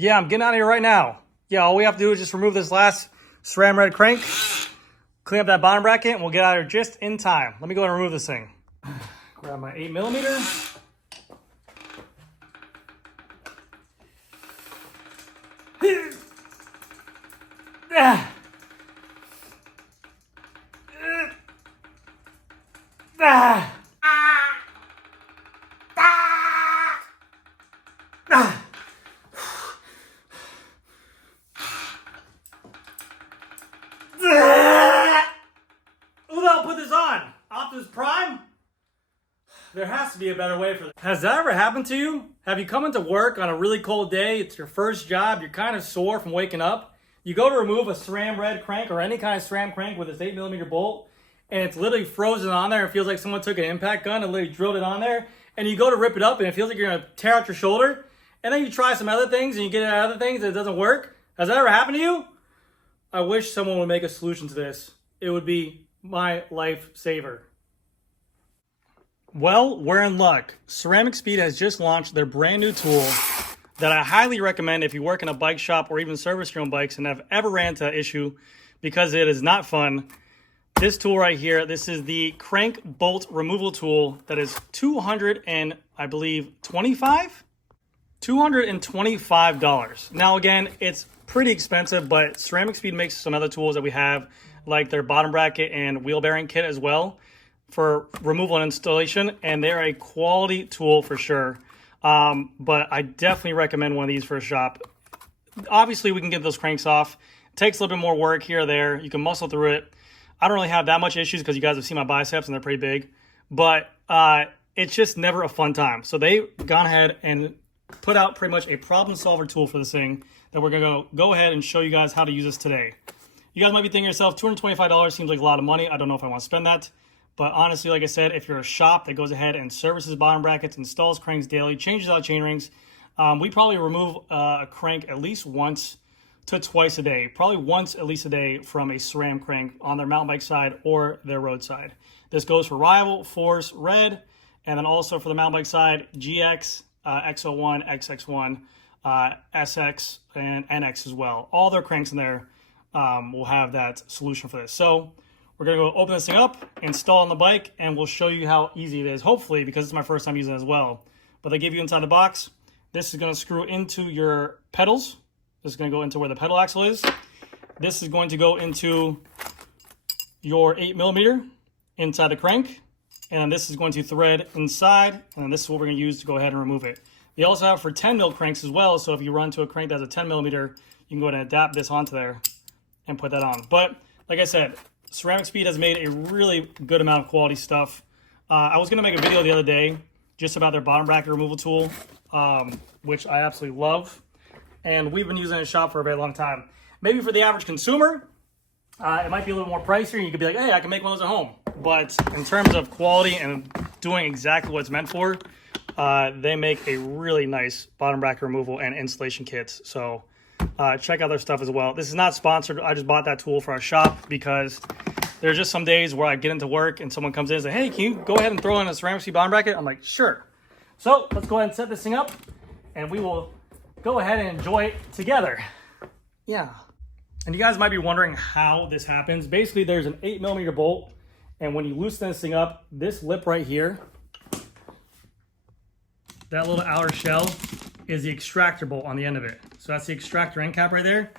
Yeah, I'm getting out of here right now. Yeah, all we have to do is just remove this last SRAM red crank, clean up that bottom bracket, and we'll get out of here just in time. Let me go ahead and remove this thing. Grab my 8mm. Who the hell put this on? Optimus Prime? There has to be a better way for this. Has that ever happened to you? Have you come into work on a really cold day? It's your first job. You're kind of sore from waking up. You go to remove a SRAM red crank or any kind of SRAM crank with this 8mm bolt, and it's literally frozen on there. It feels like someone took an impact gun and literally drilled it on there. And you go to rip it up, and it feels like you're going to tear out your shoulder. And then you try some other things, and you get out other things, and it doesn't work. Has that ever happened to you? I wish someone would make a solution to this. It would be my lifesaver. Well, we're in luck. Ceramic Speed has just launched their brand new tool that I highly recommend if you work in a bike shop or even service your own bikes and have ever ran into that issue, because it is not fun. This tool right here, this is the crank bolt removal tool that is $225. Now again, it's pretty expensive, but Ceramic Speed makes some other tools that we have, like their bottom bracket and wheel bearing kit as well for removal and installation, and they're a quality tool for sure. But I definitely recommend one of these for a shop. Obviously, we can get those cranks off. It takes a little bit more work here or there. You can muscle through it. I don't really have that much issues because you guys have seen my biceps and they're pretty big. But it's just never a fun time. So they've gone ahead and put out pretty much a problem solver tool for this thing that we're going to go ahead and show you guys how to use this today. You guys might be thinking to yourself, $225 seems like a lot of money. I don't know if I want to spend that. But honestly, like I said, if you're a shop that goes ahead and services bottom brackets, installs cranks daily, changes out chain rings, we probably remove a crank at least once to twice a day. Probably once at least a day from a SRAM crank on their mountain bike side or their road side. This goes for Rival, Force, Red, and then also for the mountain bike side, GX, X01, XX1, SX, and NX as well. All their cranks in there will have that solution for this. So we're going to go open this thing up, install on the bike, and we'll show you how easy it is, hopefully, because it's my first time using it as well. But they give you inside the box. This is going to screw into your pedals. This is going to go into where the pedal axle is. This is going to go into your 8mm inside the crank. And this is going to thread inside. And this is what we're going to use to go ahead and remove it. They also have for 10mm cranks as well. So if you run to a crank that's a 10mm, you can go ahead and adapt this onto there and put that on. But like I said, Ceramic Speed has made a really good amount of quality stuff. I was going to make a video the other day just about their bottom bracket removal tool, which I absolutely love. And we've been using it in the shop for a very long time. Maybe for the average consumer, it might be a little more pricier. You could be like, hey, I can make one of those at home. But in terms of quality and doing exactly what it's meant for, they make a really nice bottom bracket removal and installation kits. So check out their stuff as well. This is not sponsored. I just bought that tool for our shop because there's just some days where I get into work and someone comes in and says, hey, can you go ahead and throw in a Ceramic Speed bottom bracket? I'm like, sure. So let's go ahead and set this thing up and we will go ahead and enjoy it together. Yeah. And you guys might be wondering how this happens. Basically, there's an 8mm bolt, and when you loosen this thing up, this lip right here, that little outer shell is the extractor bolt on the end of it. So that's the extractor end cap right there.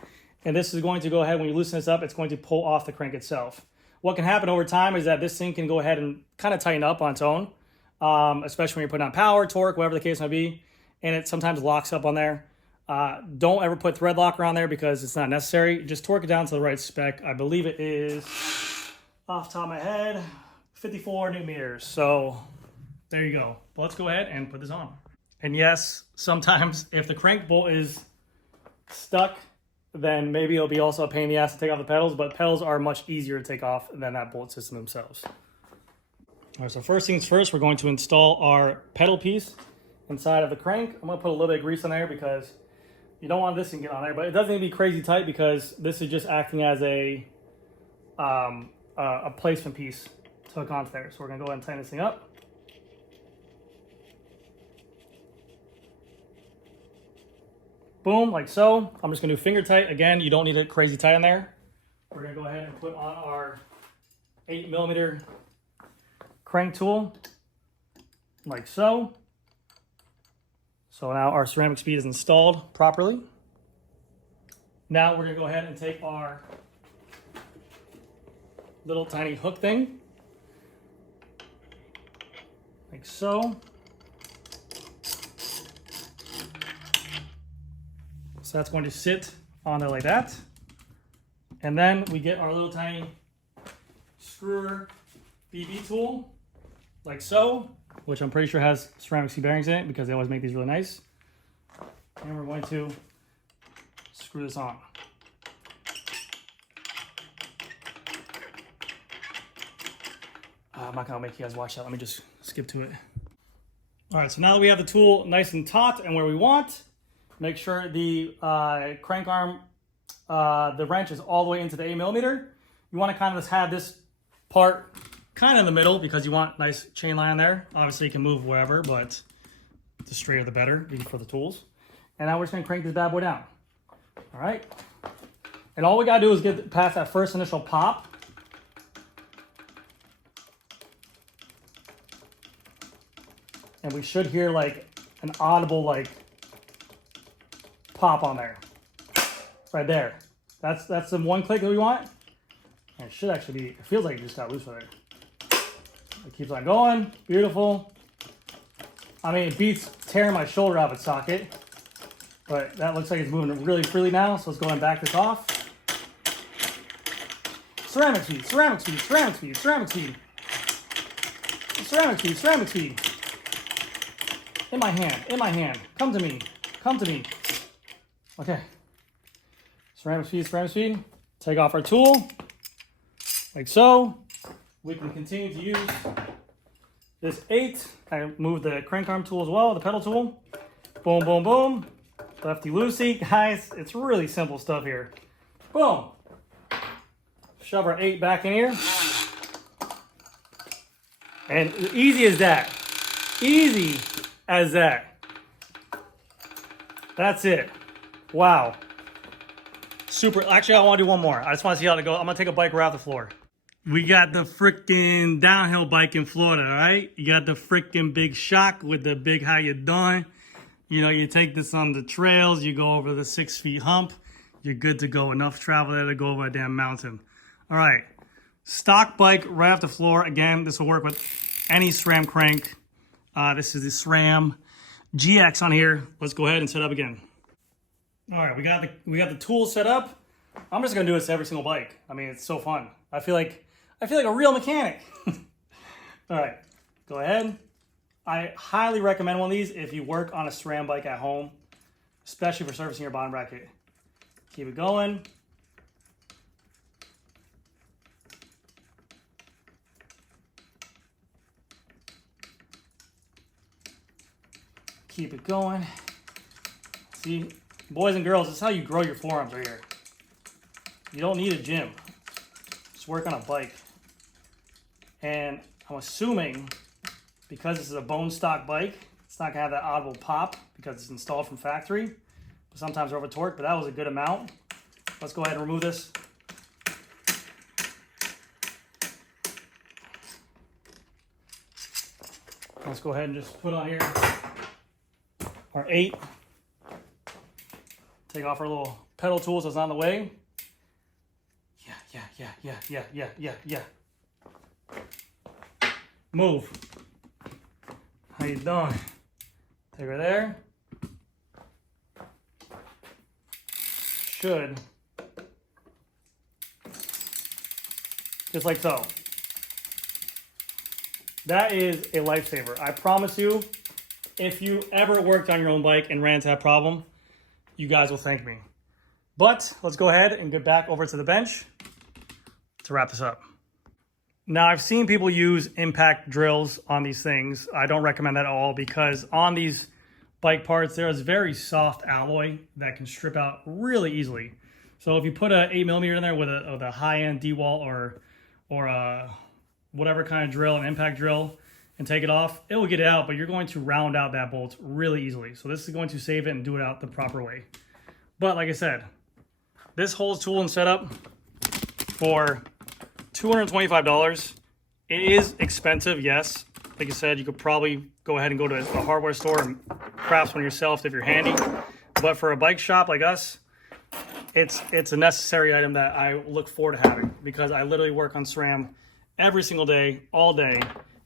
And this is going to go ahead, when you loosen this up, it's going to pull off the crank itself. What can happen over time is that this thing can go ahead and kind of tighten up on its own, especially when you're putting on power, torque, whatever the case might be, and it sometimes locks up on there. Don't ever put thread locker on there because it's not necessary. Just torque it down to the right spec. I believe it is, off the top of my head, 54 Newton meters. So there you go. But let's go ahead and put this on. And yes, sometimes if the crank bolt is stuck, then maybe it'll be also a pain in the ass to take off the pedals, but pedals are much easier to take off than that bolt system themselves. All right, so first things first, we're going to install our pedal piece inside of the crank. I'm gonna put a little bit of grease on there because you don't want this thing to get on there, but it doesn't need to be crazy tight because this is just acting as a placement piece to hook onto there. So we're gonna go ahead and tighten this thing up. Boom, like so. I'm just gonna do finger tight. Again, you don't need it crazy tight in there. We're gonna go ahead and put on our 8mm crank tool, like so. So now our ceramic speed is installed properly. Now we're gonna go ahead and take our little tiny hook thing, like so. So that's going to sit on there like that. And then we get our little tiny screwer BB tool, like so, which I'm pretty sure has ceramic seat bearings in it because they always make these really nice. And we're going to screw this on. I'm not gonna make you guys watch that. Let me just skip to it. All right, so now that we have the tool nice and taut and where we want, make sure the crank arm, the wrench is all the way into the 8mm. You want to kind of just have this part kind of in the middle because you want nice chain line there. Obviously you can move wherever, but the straighter the better, even for the tools. And now we're just gonna crank this bad boy down. All right. And all we gotta do is get past that first initial pop. And we should hear like an audible like pop on there. Right there. That's the one click that we want. And it should actually be, it feels like it just got loose right there. It keeps on going. Beautiful. I mean, it beats tearing my shoulder out of its socket. But that looks like it's moving really freely now. So let's go ahead and back this off. Ceramic speed, ceramic speed, ceramic speed, ceramic speed. Ceramic speed, ceramic speed. In my hand, in my hand. Come to me, come to me. Okay. Ceramic speed, ceramic speed. Take off our tool, like so. We can continue to use this 8. I moved the crank arm tool as well, the pedal tool. Boom, boom, boom. Lefty loosey. Guys, it's really simple stuff here. Boom. Shove our 8 back in here. And easy as that. Easy as that. That's it. Wow. Super. Actually, I want to do one more. I just want to see how it goes. I'm going to take a bike right off the floor. We got the freaking downhill bike in Florida, all right? You got the freaking big shock with the big how you doing. You know, you take this on the trails, you go over the 6 feet hump, you're good to go. Enough travel there to go over a damn mountain. All right, stock bike right off the floor. Again, this will work with any SRAM crank. This is the SRAM GX on here. Let's go ahead and set up again. All right, we got the tool set up. I'm just gonna do this to every single bike. I mean, it's so fun. I feel like a real mechanic. All right, go ahead. I highly recommend one of these if you work on a SRAM bike at home, especially for servicing your bottom bracket. Keep it going. Keep it going. See, boys and girls, this is how you grow your forearms right here. You don't need a gym. Just work on a bike. And I'm assuming, because this is a bone stock bike, it's not gonna have that audible pop because it's installed from factory. But sometimes they're over torque, but that was a good amount. Let's go ahead and remove this. Let's go ahead and just put on here our 8. Take off our little pedal tool so it's not in the way. Yeah. Move. How you doing? Take her there. Should. Just like so. That is a lifesaver. I promise you, if you ever worked on your own bike and ran into that problem, you guys will thank me. But let's go ahead and get back over to the bench to wrap this up. Now, I've seen people use impact drills on these things. I don't recommend that at all because on these bike parts, there is very soft alloy that can strip out really easily. So if you put a 8mm in there with a high-end D-wall or a whatever kind of drill, an impact drill, and take it off, it will get it out, but you're going to round out that bolt really easily. So this is going to save it and do it out the proper way. But like I said, this whole tool and setup for $225. It is expensive, yes. Like I said, you could probably go ahead and go to a hardware store and craft one yourself if you're handy. But for a bike shop like us, it's a necessary item that I look forward to having, because I literally work on SRAM every single day, all day,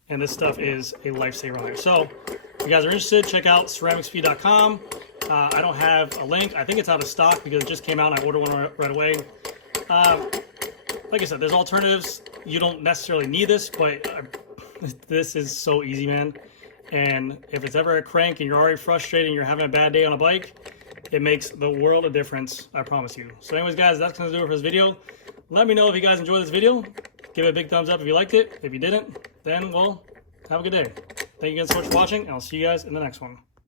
and this stuff is a lifesaver on there. So if you guys are interested, check out ceramicspy.com. I don't have a link. I think it's out of stock because it just came out and I ordered one right away. Like I said, there's alternatives. You don't necessarily need this, but this is so easy, man. And if it's ever a crank and you're already frustrated and you're having a bad day on a bike, it makes the world of difference, I promise you. So anyways, guys, that's going to do it for this video. Let me know if you guys enjoyed this video. Give it a big thumbs up if you liked it. If you didn't, then, well, have a good day. Thank you guys so much for watching, and I'll see you guys in the next one.